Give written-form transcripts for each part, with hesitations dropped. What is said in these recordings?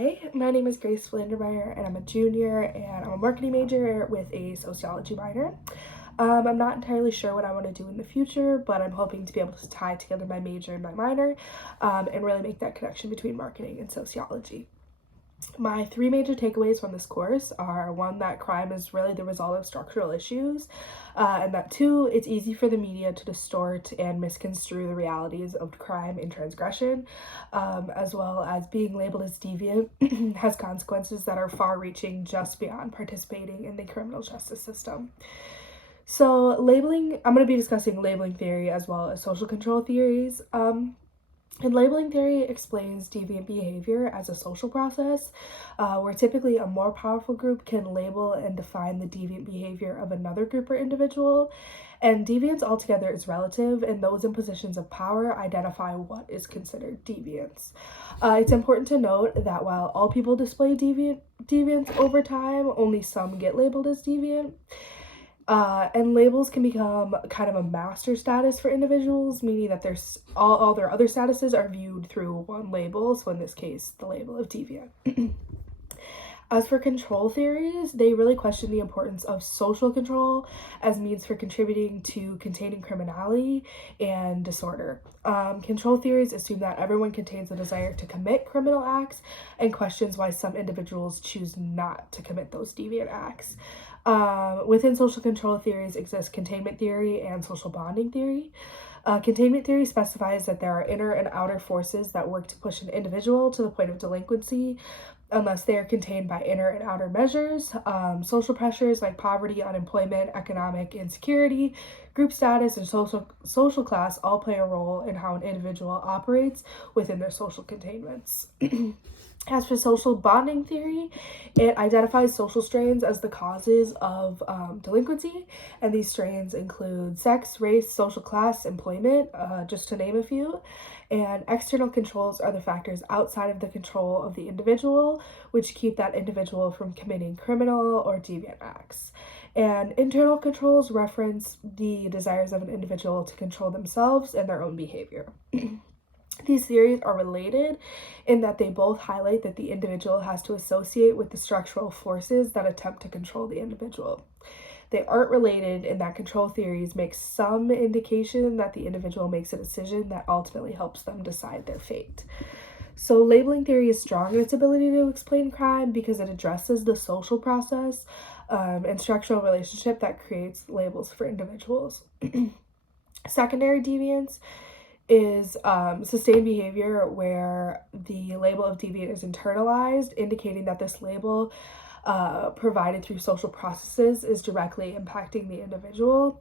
Hi, my name is Grace Flandermeyer and I'm a junior and I'm a marketing major with a sociology minor. I'm not entirely sure what I want to do in the future, but I'm hoping to be able to tie together my major and my minor and really make that connection between marketing and sociology. My three major takeaways from this course are one, that crime is really the result of structural issues, and that two, it's easy for the media to distort and misconstrue the realities of crime and transgression, as well as being labeled as deviant has consequences that are far reaching just beyond participating in the criminal justice system. So, I'm going to be discussing labeling theory as well as social control theories. And labeling theory explains deviant behavior as a social process, where typically a more powerful group can label and define the deviant behavior of another group or individual. And deviance altogether is relative, and those in positions of power identify what is considered deviance. It's important to note that while all people display deviance over time, only some get labeled as deviant. And labels can become kind of a master status for individuals, meaning that there's all their other statuses are viewed through one label, so in this case, the label of deviant. As for control theories, they really question the importance of social control as means for contributing to containing criminality and disorder. Control theories assume that everyone contains a desire to commit criminal acts and questions why some individuals choose not to commit those deviant acts. Within social control theories exist containment theory and social bonding theory. Containment theory specifies that there are inner and outer forces that work to push an individual to the point of delinquency unless they are contained by inner and outer measures. Social pressures like poverty, unemployment, economic insecurity, group status, and social class all play a role in how an individual operates within their social containments. As for social bonding theory, it identifies social strains as the causes of delinquency, and these strains include sex, race, social class, employment, just to name a few. And external controls are the factors outside of the control of the individual, which keep that individual from committing criminal or deviant acts. And internal controls reference the desires of an individual to control themselves and their own behavior. These theories are related in that they both highlight that the individual has to associate with the structural forces that attempt to control the individual. They aren't related in that control theories make some indication that the individual makes a decision that ultimately helps them decide their fate. So labeling theory is strong in its ability to explain crime because it addresses the social process and structural relationship that creates labels for individuals. Secondary deviance is sustained behavior where the label of deviant is internalized, indicating that this label provided through social processes is directly impacting the individual.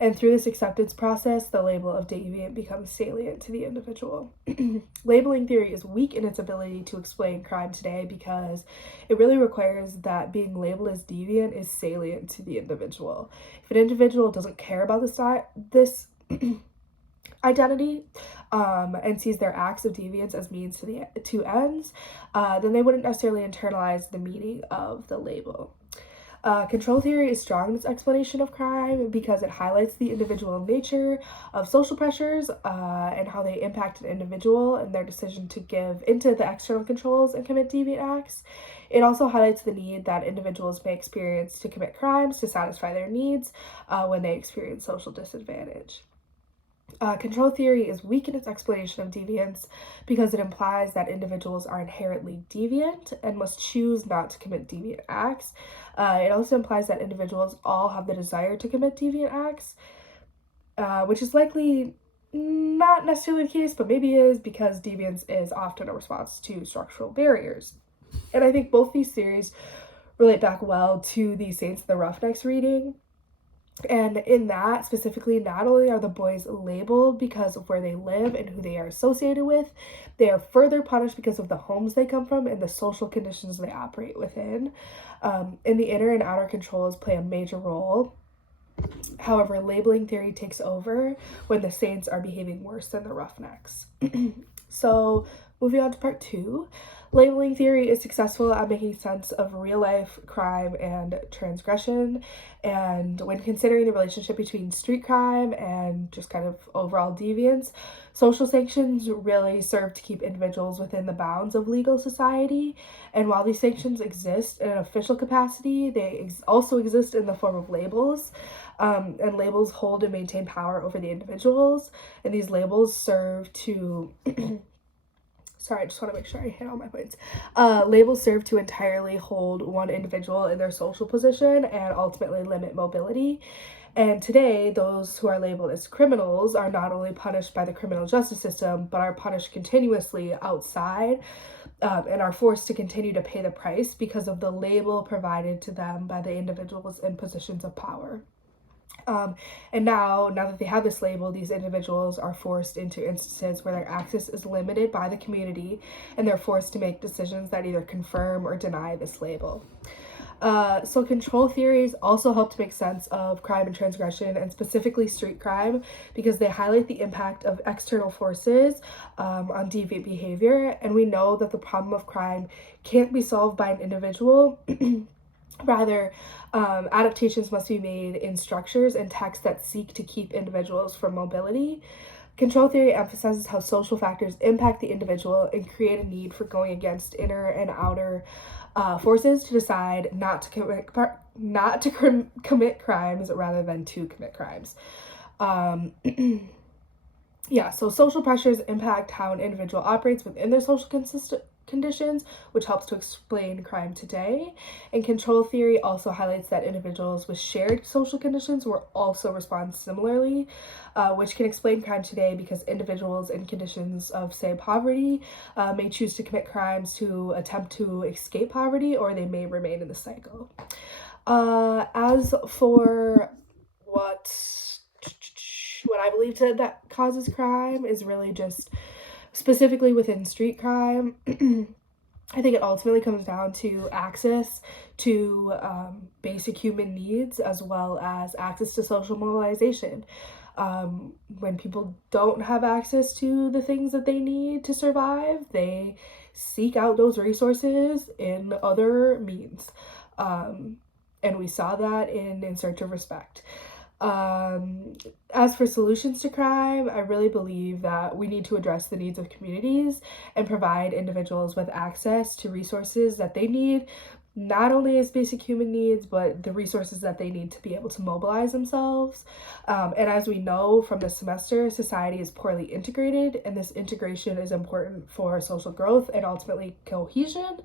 And through this acceptance process, the label of deviant becomes salient to the individual. Labeling theory is weak in its ability to explain crime today because it really requires that being labeled as deviant is salient to the individual. If an individual doesn't care about this identity and sees their acts of deviance as means to the two ends, then they wouldn't necessarily internalize the meaning of the label. Control theory is strong in its explanation of crime because it highlights the individual nature of social pressures and how they impact an individual and their decision to give into the external controls and commit deviant acts. It also highlights the need that individuals may experience to commit crimes to satisfy their needs when they experience social disadvantage. Control theory is weak in its explanation of deviance because it implies that individuals are inherently deviant and must choose not to commit deviant acts. It also implies that individuals all have the desire to commit deviant acts, which is likely not necessarily the case, but maybe is because deviance is often a response to structural barriers. And I think both these theories relate back well to the Saints and the Roughnecks reading. And in that specifically, not only are the boys labeled because of where they live and who they are associated with, they are further punished because of the homes they come from and the social conditions they operate within. And the inner and outer controls play a major role. However, labeling theory takes over when the Saints are behaving worse than the Roughnecks. So, moving on to part 2. Labeling theory is successful at making sense of real life crime and transgression. And when considering the relationship between street crime and just kind of overall deviance, social sanctions really serve to keep individuals within the bounds of legal society. And while these sanctions exist in an official capacity, they also exist in the form of labels. And labels hold and maintain power over the individuals. And these labels serve to sorry, I just want to make sure I hit all my points. Labels serve to entirely hold one individual in their social position and ultimately limit mobility. And today, those who are labeled as criminals are not only punished by the criminal justice system, but are punished continuously outside, and are forced to continue to pay the price because of the label provided to them by the individuals in positions of power. And now that they have this label, these individuals are forced into instances where their access is limited by the community, and they're forced to make decisions that either confirm or deny this label. So control theories also help to make sense of crime and transgression, and specifically street crime, because they highlight the impact of external forces on deviant behavior. And we know that the problem of crime can't be solved by an individual. Rather, adaptations must be made in structures and texts that seek to keep individuals from mobility. Control theory emphasizes how social factors impact the individual and create a need for going against inner and outer forces to decide not to commit crimes rather than to commit crimes. Yeah, so social pressures impact how an individual operates within their social conditions, which helps to explain crime today. And control theory also highlights that individuals with shared social conditions will also respond similarly, which can explain crime today because individuals in conditions of, say, poverty may choose to commit crimes to attempt to escape poverty, or they may remain in the cycle. As for what I believe that causes crime is really just specifically within street crime. I think it ultimately comes down to access to basic human needs, as well as access to social mobilization. When people don't have access to the things that they need to survive, they seek out those resources in other means. And we saw that in Search of Respect. As for solutions to crime, I really believe that we need to address the needs of communities and provide individuals with access to resources that they need, not only as basic human needs, but the resources that they need to be able to mobilize themselves. And as we know from the semester, society is poorly integrated, and this integration is important for social growth and ultimately cohesion.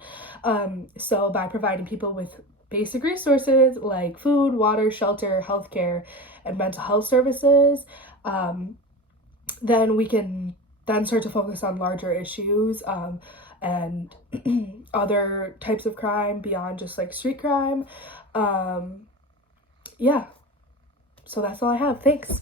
So by providing people with basic resources like food, water, shelter, healthcare, and mental health services, then we can then start to focus on larger issues and other types of crime beyond just like street crime. Yeah, so that's all I have. Thanks.